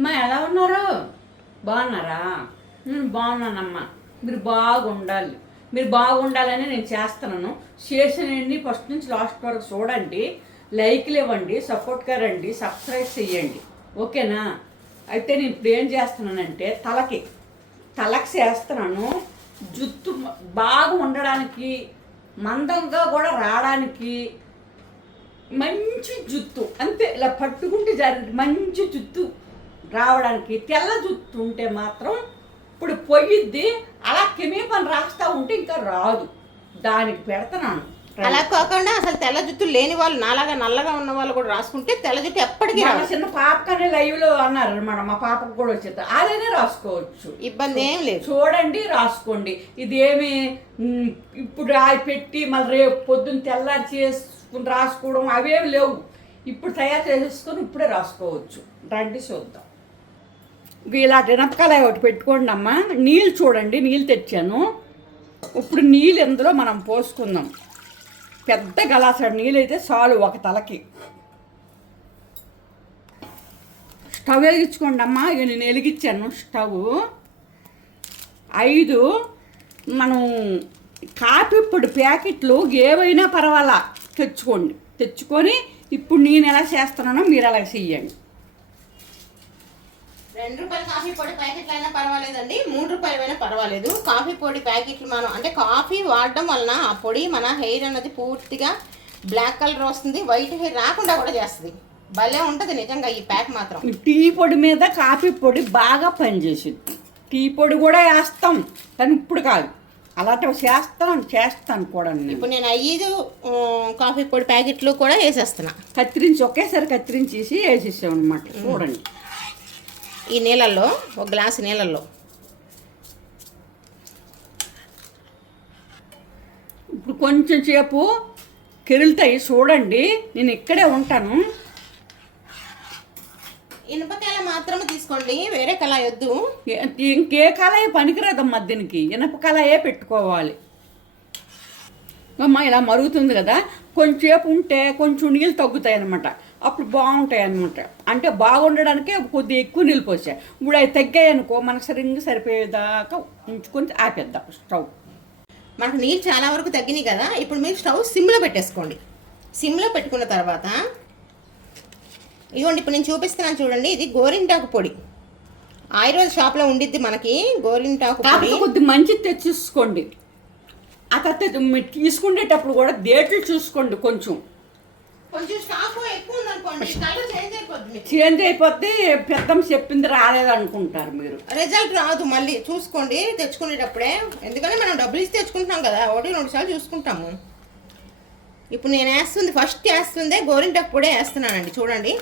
అమ్మా ఎలా ఉన్నారు? బాగున్నారా? నేను బాగున్నానమ్మా. మీరు బాగుండాలి. మీరు బాగుండాలని నేను చేస్తున్నాను. చేసినవన్నీ ఫస్ట్ నుంచి లాస్ట్ వరకు చూడండి. లైక్లు ఇవ్వండి సపోర్ట్గా రండి సబ్స్క్రైబ్ చేయండి ఓకేనా? అయితే నేను ఇప్పుడు ఏం చేస్తున్నానంటే తలకి తలకి చేస్తున్నాను. జుత్తు బాగా ఉండడానికి మందంగా కూడా రావడానికి మంచి జుత్తు. అంతే ఇలా పట్టుకుంటే జరి మంచి జుత్తు. రావడానికి తెల్ల జుత్తు ఉంటే మాత్రం ఇప్పుడు పొయ్యిద్ది అలా కెమీపని రాస్తా ఉంటే ఇంకా రాదు. దానికి పెడతాను అలా కాకుండా అసలు తెల్ల జుట్టు లేని వాళ్ళు నాలాగా నల్లగా ఉన్న వాళ్ళు కూడా రాసుకుంటే తెల్ల జుట్టు ఎప్పటికీ రాదు. చిన్న పాపకనే లైవ్లో అన్నారు అనమాట మా పాపకు కూడా వచ్చేది. అదేనే రాసుకోవచ్చు. ఇబ్బంది ఏం లేదు. చూడండి రాసుకోండి. ఇదేమి ఇప్పుడు పెట్టి మళ్ళీ రేపు పొద్దున్న తెల్లారి చేసుకుని రాసుకోవడం అవేమి లేవు. ఇప్పుడు తయారు చేసేసుకొని ఇప్పుడే రాసుకోవచ్చు. రండి చూద్దాం. ఇలాంటి మినపకాయ ఒకటి పెట్టుకోండి అమ్మ నీళ్ళు చూడండి నీళ్ళు తెచ్చాను. ఇప్పుడు నీళ్ళు ఇందులో మనం పోసుకుందాం. పెద్ద గలాసాడు నీళ్ళు అయితే చాలు ఒక తలకి. స్టవ్ వెలిగించుకోండి అమ్మా ఇక నేను వెలిగించాను స్టవ్. ఐదు మనం కాఫీ పొడి ప్యాకెట్లు ఏవైనా పర్వాలా తెచ్చుకోండి. తెచ్చుకొని ఇప్పుడు నేను ఎలా చేస్తున్నానో మీరు అలా చెయ్యండి రెండు రూపాయల కాఫీ పొడి ప్యాకెట్లు అయినా పర్వాలేదండి మూడు రూపాయలు అయినా పర్వాలేదు. కాఫీ పొడి ప్యాకెట్లు మనం అంటే కాఫీ వాడడం వలన ఆ పొడి మన హెయిర్ అన్నది పూర్తిగా బ్లాక్ కలర్ వస్తుంది వైట్ హెయిర్ రాకుండా కూడా చేస్తుంది. భలే ఉంటుంది నిజంగా ఈ ప్యాక్ మాత్రం. టీ పొడి మీద కాఫీ పొడి బాగా పనిచేసింది టీ పొడి కూడా వేస్తాం కానీ ఇప్పుడు కాదు. అలాంటివి చేస్తాను చేస్తాను కూడా నేను. ఇప్పుడు నేను ఐదు కాఫీ పొడి ప్యాకెట్లు కూడా వేసేస్తున్నా. కత్తిరించి ఒకేసారి కత్తిరించేసి వేసేసాం అనమాట చూడండి. ఈ నీళ్ళల్లో ఒక గ్లాసు నీళ్ళల్లో. ఇప్పుడు కొంచెం సేపు కెరులుతాయి చూడండి. నేను ఇక్కడే ఉంటాను. ఇనుపకాయలు మాత్రమే తీసుకోండి వేరే కళాయి వద్దు. ఇంకే కళాయి పనికిరాదమ్మా దీనికి. ఇనప కళాయే పెట్టుకోవాలి. అమ్మ ఇలా మరుగుతుంది కదా. కొంచెంసేపు ఉంటే కొంచెం నీళ్ళు తగ్గుతాయి అనమాట అప్పుడు బాగుంటాయి అనమాట అంటే బాగుండడానికే కొద్దిగా ఎక్కువ నీళ్ళు పోసాయి. ఇప్పుడు అవి తగ్గాయి అనుకో మనకు సరిగ్గా సరిపోయేదాకా ఉంచుకొని ఆపేద్దాం స్టవ్. మనకు నీళ్ళు చాలా వరకు తగ్గినాయి కదా ఇప్పుడు మీరు స్టవ్ సిమ్లో పెట్టేసుకోండి. సిమ్లో పెట్టుకున్న తర్వాత ఇదిగోండి ఇప్పుడు నేను చూపిస్తున్నాను చూడండి ఇది గోరింటాకు పొడి. ఆయుర్వేద షాప్లో ఉండిద్ది మనకి గోరింటాకు పొడి. కొద్ది మంచిది తెచ్చేసుకోండి. ఆ తర్వాత తీసుకునేటప్పుడు కూడా డేట్లు చూసుకోండి కొంచెం కొంచెం స్టాక్ ఎక్కువ ఉందనుకోండి కలర్ చేంజ్ అయిపోతే పెద్దమ్మ చెప్పింది రాలేదనుకుంటారు మీరు. రిజల్ట్ రాదు మళ్ళీ చూసుకోండి తెచ్చుకునేటప్పుడే. ఎందుకంటే మనం డబ్బులు ఇచ్చి తెచ్చుకుంటున్నాం కదా ఒకటి రెండు సార్లు చూసుకుంటాము. ఇప్పుడు నేను వేస్తుంది ఫస్ట్ వేస్తుందే గోరింటాకు పొడే వేస్తున్నానండి చూడండి.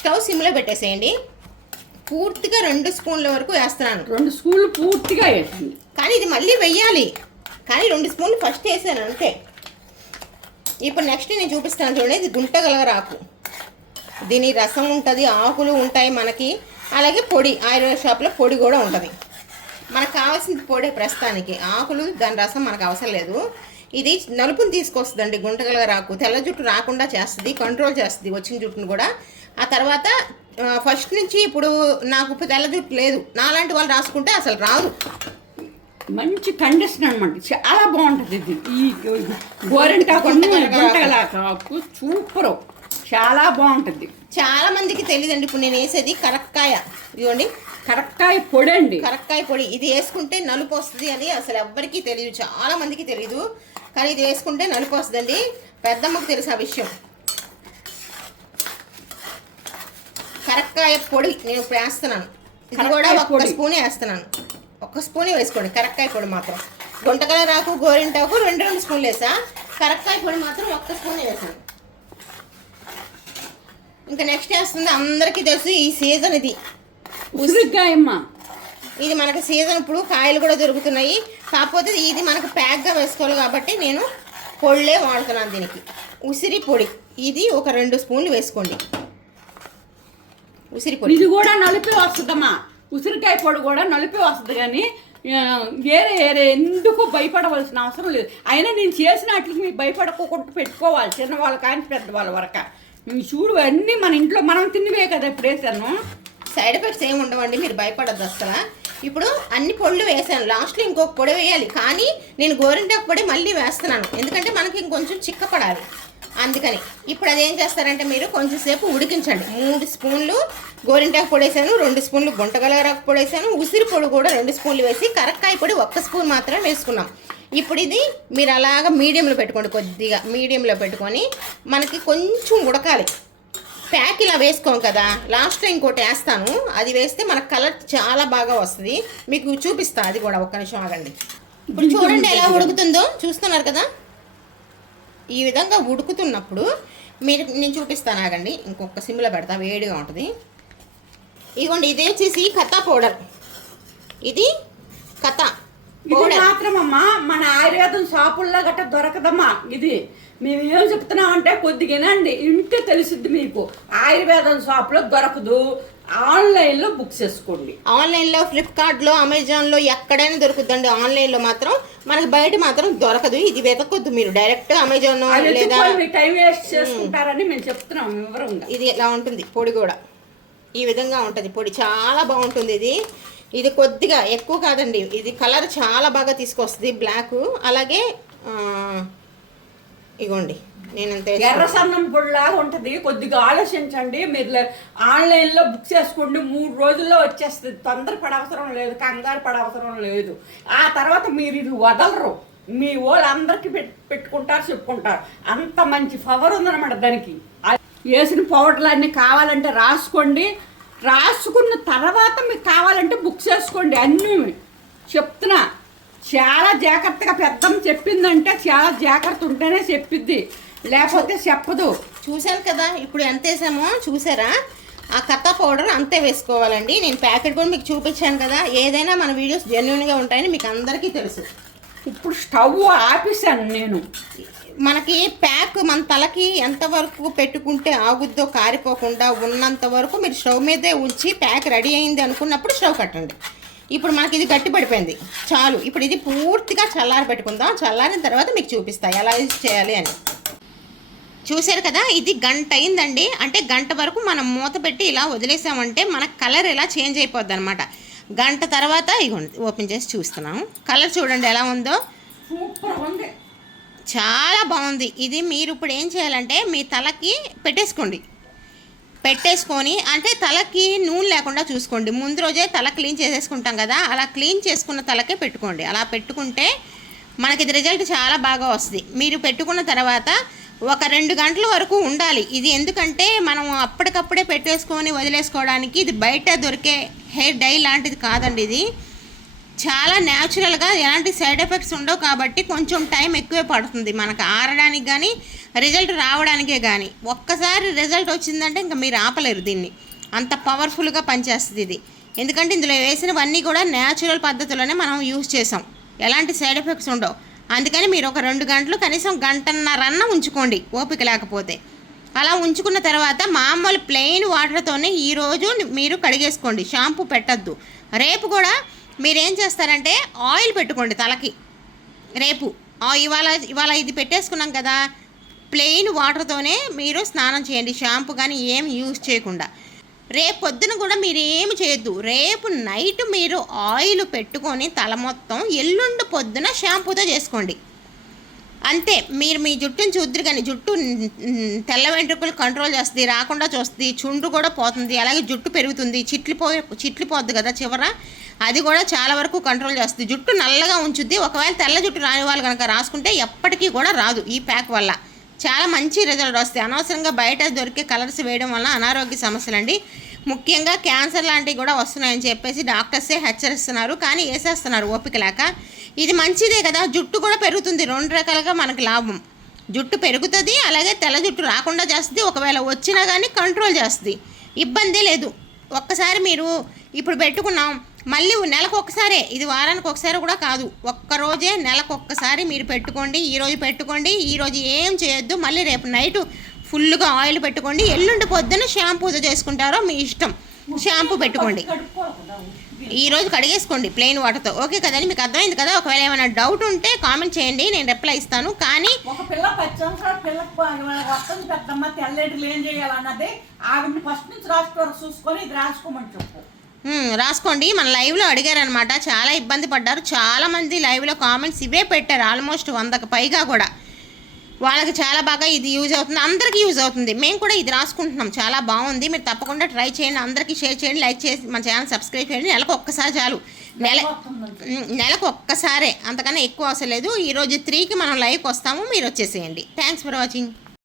స్టవ్ సిమ్లో పెట్టేసేయండి. పూర్తిగా రెండు స్పూన్ల వరకు వేస్తున్నాను. రెండు స్కూల్ పూర్తిగా వేసింది కానీ ఇది మళ్ళీ వెయ్యాలి కానీ రెండు స్పూన్లు ఫస్ట్ వేసాను అంతే. ఇప్పుడు నెక్స్ట్ నేను చూపిస్తాను చూడండి ఇది గుంటగలగరాకు దీని రసం ఉంటుంది ఆకులు ఉంటాయి మనకి. అలాగే పొడి ఆయుర్వేద షాప్లో పొడి కూడా ఉంటుంది. మనకు కావాల్సింది పొడి ప్రస్తుతానికి. ఆకులు దాని రసం మనకు అవసరం లేదు. ఇది నలుపుని తీసుకొస్తుందండి గుంటగలగరాకు తెల్ల జుట్టు రాకుండా చేస్తుంది కంట్రోల్ చేస్తుంది వచ్చిన జుట్టును కూడా. ఆ తర్వాత ఫస్ట్ నుంచి ఇప్పుడు నాకు ఇప్పుడు తెల్ల జుట్టు లేదు. నాలాంటి వాళ్ళు రాసుకుంటే అసలు రాదు. మంచి కండిషన్ అనమాట చాలా బాగుంటుంది ఇది. ఈ గోరింటాకు సూపరు. చాలా బాగుంటుంది. చాలా మందికి తెలియదండి ఇప్పుడు నేను వేసేది కరక్కాయ. ఇదిగోండి. కరెక్ట్గా పొడి అండి. కరక్కాయ పొడి. ఇది వేసుకుంటే నలుపు వస్తుంది అని అసలు ఎవ్వరికీ తెలియదు చాలా మందికి తెలియదు కానీ ఇది వేసుకుంటే నలుపు వస్తుందండి. పెద్దమ్మకు తెలుసు ఆ విషయం. కరక్కాయ పొడి నేను ఇప్పుడు వేస్తున్నాను. ఇది కూడా కరక్కాయ పొడి. స్పూనే వేస్తున్నాను. ఒక్క స్పూనే వేసుకోండి కరక్కాయ పొడి మాత్రం. గుంటకల రాకు గోరింటాకు రెండు రెండు స్పూన్లు వేసా. కరక్కాయ పొడి మాత్రం ఒక్క స్పూనే వేసాను. ఇంకా నెక్స్ట్ వేస్తుంది అందరికీ తెలుసు ఈ సీజన్ ఇది. ఉసిరికాయమ్మ. ఇది మనకు సీజన్ ఇప్పుడు కాయలు కూడా దొరుకుతున్నాయి. కాకపోతే ఇది మనకు ప్యాక్గా వేసుకోవాలి కాబట్టి నేను పొళ్ళే వాడుతున్నాను దీనికి. ఉసిరి పొడి ఇది ఒక రెండు స్పూన్లు వేసుకోండి. ఉసిరి పొడి. ఇది కూడా నలిపి వస్తుందమ్మా ఉసిరికాయ పొడి కూడా నలిపి వస్తుంది కానీ వేరే వేరే ఎందుకు భయపడవలసిన అవసరం లేదు. అయినా నేను చేసిన వాటికి మీకు భయపడకోకుండా పెట్టుకోవాలి చిన్నవాళ్ళ కానీ పెద్దవాళ్ళ వరకు. చూడు అన్నీ మన ఇంట్లో మనం తిన్నవే కదా ఇప్పుడు వేసాను సైడ్ ఎఫెక్ట్స్ ఏమి ఉండవండి మీరు భయపడద్దు అసలు. ఇప్పుడు అన్ని పొడులు వేసాను లాస్ట్లో ఇంకొక పొడి వేయాలి. కానీ నేను గోరింటాకు పొడి మళ్ళీ వేస్తున్నాను. ఎందుకంటే మనకి ఇంకొంచెం చిక్కపడాలి. అందుకని ఇప్పుడు అదేం చేస్తారంటే మీరు కొంచెం సేపు ఉడికించండి. మూడు స్పూన్లు గోరింటాకు పొడి వేసాను రెండు స్పూన్లు గుంటగలగరాకు పొడి వేసాను ఉసిరి పొడి కూడా రెండు స్పూన్లు వేసి కరక్కాయ పొడి ఒక్క స్పూన్ మాత్రమే వేసుకున్నాం. ఇప్పుడు ఇది మీరు అలాగ మీడియంలో పెట్టుకోండి కొద్దిగా మీడియంలో పెట్టుకొని మనకి కొంచెం ఉడకాలి. ప్యాక్ ఇలా వేసుకోం కదా లాస్ట్ ఇంకోటి వేస్తాను అది వేస్తే మనకు కలర్ చాలా బాగా వస్తుంది. మీకు చూపిస్తా అది కూడా ఒక్క నిమిషం ఆగండి. ఇప్పుడు చూడండి ఎలా ఉడుకుతుందో చూస్తున్నారు కదా? ఈ విధంగా ఉడుకుతున్నప్పుడు మీరు నేను చూపిస్తాను ఆగండి. ఇంకొక సిమ్లో పెడతా. వేడిగా ఉంటుంది. ఇదిగోండి ఇది వచ్చేసి కథా పౌడర్. ఇది కథ ఇది మాత్రమమ్మా మన ఆయుర్వేదం షాపుల్లో గట్ట దొరకదమ్మా. ఇది మేము ఏం చెప్తున్నామంటే కొద్దిగా వినండి ఇంటే తెలుసుద్ది మీకు. ఆయుర్వేదం షాపులో దొరకదు. ఆన్లైన్లో బుక్ చేసుకోండి. ఆన్లైన్లో ఫ్లిప్కార్ట్లో అమెజాన్లో ఎక్కడైనా దొరుకుతుందండి ఆన్లైన్లో మాత్రం. మనకి బయట మాత్రం దొరకదు. ఇది వెతకొద్దు మీరు డైరెక్ట్ అమెజాన్ లేదా టైం వేస్ట్ చేసుకుంటారని మేము చెప్తున్నాం వివరంగా. ఇది ఇలా ఉంటుంది? పొడి కూడా. ఈ విధంగా ఉంటుంది. పొడి చాలా బాగుంటుంది ఇది. ఇది కొద్దిగా ఎక్కువ కాదండి. ఇది కలర్ చాలా బాగా తీసుకొస్తుంది. బ్లాక్. అలాగే ఇగోండి నేను ఎర్ర సన్నం పొడిలాగా ఉంటుంది కొద్దిగా ఆలోచించండి మీరు ఆన్లైన్లో బుక్ చేసుకోండి మూడు రోజుల్లో వచ్చేస్తుంది. తొందర పడవసరం లేదు కంగారు పడవసరం లేదు. ఆ తర్వాత మీరు ఇది వదలరు. మీ వాళ్ళందరికీ పెట్ పెట్టుకుంటారు చెప్పుకుంటారు. అంత మంచి పవర్ ఉందన్నమాట దానికి. వేసిన పౌడర్లు అన్నీ కావాలంటే రాసుకోండి. రాసుకున్న తర్వాత మీకు కావాలంటే బుక్ చేసుకోండి అన్నీ చెప్తున్నా. చాలా జాగ్రత్తగా పెద్దమ్మ చెప్పిందంటే చాలా జాగ్రత్త ఉంటేనే చెప్పిద్ది. లేకపోతే చెప్పదు. చూశాను కదా ఇప్పుడు ఎంత వేసామో చూసారా? ఆ కత్త పౌడర్ అంతే వేసుకోవాలండి. నేను ప్యాకెట్ కూడా మీకు చూపించాను కదా ఏదైనా మన వీడియోస్ జెన్యున్గా ఉంటాయని మీకు అందరికీ తెలుసు. ఇప్పుడు స్టవ్ ఆపేసాను నేను. మనకి ప్యాక్ మన తలకి ఎంతవరకు పెట్టుకుంటే ఆగుద్దో కారిపోకుండా ఉన్నంత వరకు మీరు స్టవ్ మీదే ఉంచి ప్యాక్ రెడీ అయింది అనుకున్నప్పుడు స్టవ్ కట్టండి. ఇప్పుడు మనకి ఇది గట్టి పడిపోయింది చాలు. ఇప్పుడు ఇది పూర్తిగా చల్లారి పెట్టుకుందాం. చల్లారిన తర్వాత మీకు చూపిస్తా ఎలా యూజ్ చేయాలి అని. చూశారు కదా ఇది గంట అయిందండి. అంటే గంట వరకు మనం మూత పెట్టి ఇలా వదిలేసామంటే మన కలర్ ఇలా చేంజ్ అయిపోద్ది అనమాట గంట తర్వాత ఇగోండి ఓపెన్ చేసి చూస్తున్నాం. కలర్ చూడండి ఎలా ఉందో. సూపర్ ఉంది. చాలా బాగుంది. ఇది మీరు ఇప్పుడు ఏం చేయాలంటే మీ తలకి పెట్టేసుకోండి. పెట్టేసుకొని అంటే తలకి నూనె లేకుండా చూసుకోండి. ముందు రోజే తల క్లీన్ చేసేసుకుంటాం కదా అలా క్లీన్ చేసుకున్న తలకే పెట్టుకోండి. అలా పెట్టుకుంటే మనకి ఇది రిజల్ట్ చాలా బాగా వస్తుంది. మీరు పెట్టుకున్న తర్వాత ఒక రెండు గంటల వరకు ఉండాలి. ఇది ఎందుకంటే మనం అప్పటికప్పుడే పెట్టేసుకొని వదిలేసుకోవడానికి ఇది బయట దొరికే హెయిర్ డై లాంటిది కాదండి ఇది. చాలా న్యాచురల్గా ఎలాంటి సైడ్ ఎఫెక్ట్స్ ఉండవు కాబట్టి కొంచెం టైం ఎక్కువే పడుతుంది మనకు ఆరడానికి కానీ రిజల్ట్ రావడానికే కానీ ఒక్కసారి రిజల్ట్ వచ్చిందంటే ఇంకా మీరు ఆపలేరు దీన్ని. అంత పవర్ఫుల్గా పనిచేస్తుంది ఇది. ఎందుకంటే ఇందులో వేసినవన్నీ కూడా న్యాచురల్ పద్ధతిలోనే మనం యూజ్ చేసాం. ఎలాంటి సైడ్ ఎఫెక్ట్స్ ఉండవు. అందుకని మీరు ఒక రెండు గంటలు కనీసం గంటన్నరన్న ఉంచుకోండి ఓపిక లేకపోతే. అలా ఉంచుకున్న తర్వాత మామూలు ప్లెయిన్ వాటర్తోనే ఈరోజు మీరు కడిగేసుకోండి. షాంపూ పెట్టద్దు. రేపు కూడా మీరేం చేస్తారంటే ఆయిల్ పెట్టుకోండి తలకి. రేపు ఇవాళ ఇవాళ ఇది పెట్టేసుకున్నాం కదా ప్లెయిన్ వాటర్తోనే మీరు స్నానం చేయండి షాంపూ కానీ ఏం యూజ్ చేయకుండా. రేపు పొద్దున కూడా మీరు ఏమి చేయొద్దు రేపు నైట్ మీరు ఆయిల్ పెట్టుకొని తల మొత్తం ఎల్లుండి పొద్దున షాంపూతో చేసుకోండి. అంతే మీరు మీ జుట్టును చూద్దరు కానీ జుట్టు తెల్ల వెంట్రుకలు కంట్రోల్ చేస్తుంది రాకుండా చూస్తుంది చుండ్రు కూడా పోతుంది అలాగే జుట్టు పెరుగుతుంది చిట్లిపో చిట్లిపోద్ది కదా చివర. అది కూడా చాలా వరకు కంట్రోల్ చేస్తుంది. జుట్టు నల్లగా ఉంచుద్ది. ఒకవేళ తెల్ల జుట్టు రాని వాళ్ళు కనుక రాసుకుంటే ఎప్పటికీ కూడా రాదు ఈ ప్యాక్ వల్ల. చాలా మంచి రిజల్ట్ వస్తాయి. అనవసరంగా బయట దొరికే కలర్స్ వేయడం వల్ల అనారోగ్య సమస్యలు అండి ముఖ్యంగా క్యాన్సర్ లాంటివి కూడా వస్తున్నాయని చెప్పేసి డాక్టర్సే హెచ్చరిస్తున్నారు. కానీ వేసేస్తున్నారు ఓపిక లేక. ఇది మంచిదే కదా. జుట్టు కూడా పెరుగుతుంది. రెండు రకాలుగా మనకు లాభం. జుట్టు పెరుగుతుంది. అలాగే తెల్ల జుట్టు రాకుండా చేస్తుంది. ఒకవేళ వచ్చినా కానీ కంట్రోల్ చేస్తుంది. ఇబ్బంది లేదు. ఒక్కసారి మీరు ఇప్పుడు పెట్టుకున్నాం. మళ్ళీ నెలకు ఒకసారే ఇది వారానికి ఒకసారి కూడా కాదు. ఒక్క రోజే నెలకు ఒక్కసారి మీరు పెట్టుకోండి ఈరోజు పెట్టుకోండి ఈరోజు ఏం చేయొద్దు మళ్ళీ రేపు నైట్ ఫుల్గా ఆయిల్ పెట్టుకోండి. ఎల్లుండి పొద్దున షాంపూతో చేసుకుంటారో మీ ఇష్టం. షాంపూ పెట్టుకోండి. ఈరోజు కడిగేసుకోండి ప్లెయిన్ వాటర్తో. ఓకే కదండి మీకు అర్థమైంది కదా? ఒకవేళ ఏమైనా డౌట్ ఉంటే కామెంట్ చేయండి నేను రిప్లై ఇస్తాను. కానీ ఒక పిల్ల పది సంవత్సరాల వస్తుంది పెద్దమ్మ ఏం చేయాలన్నది ఆవిడని ఫస్ట్ నుంచి రాసుకో చూసుకొని ఇది రాసుకోమని చెప్పు. రాసుకోండి. మన లైవ్లో అడిగారనమాట చాలా ఇబ్బంది పడ్డారు. చాలామంది లైవ్లో కామెంట్స్ ఇవే పెట్టారు. ఆల్మోస్ట్ వందకు పైగా కూడా. వాళ్ళకి చాలా బాగా ఇది యూజ్ అవుతుంది. అందరికీ యూజ్ అవుతుంది. మేము కూడా ఇది రాసుకుంటున్నాం. చాలా బాగుంది. మీరు తప్పకుండా ట్రై చేయండి. అందరికీ షేర్ చేయండి. లైక్ చేసి మన ఛానల్ సబ్స్క్రైబ్ చేయండి. నెలకు ఒక్కసారి చాలు. నెల నెలకు ఒక్కసారే. అంతకన్నా ఎక్కువ అవసరం లేదు. ఈరోజు త్రీకి మనం లైవ్కి వస్తాము. మీరు వచ్చేసేయండి. Thanks for watching.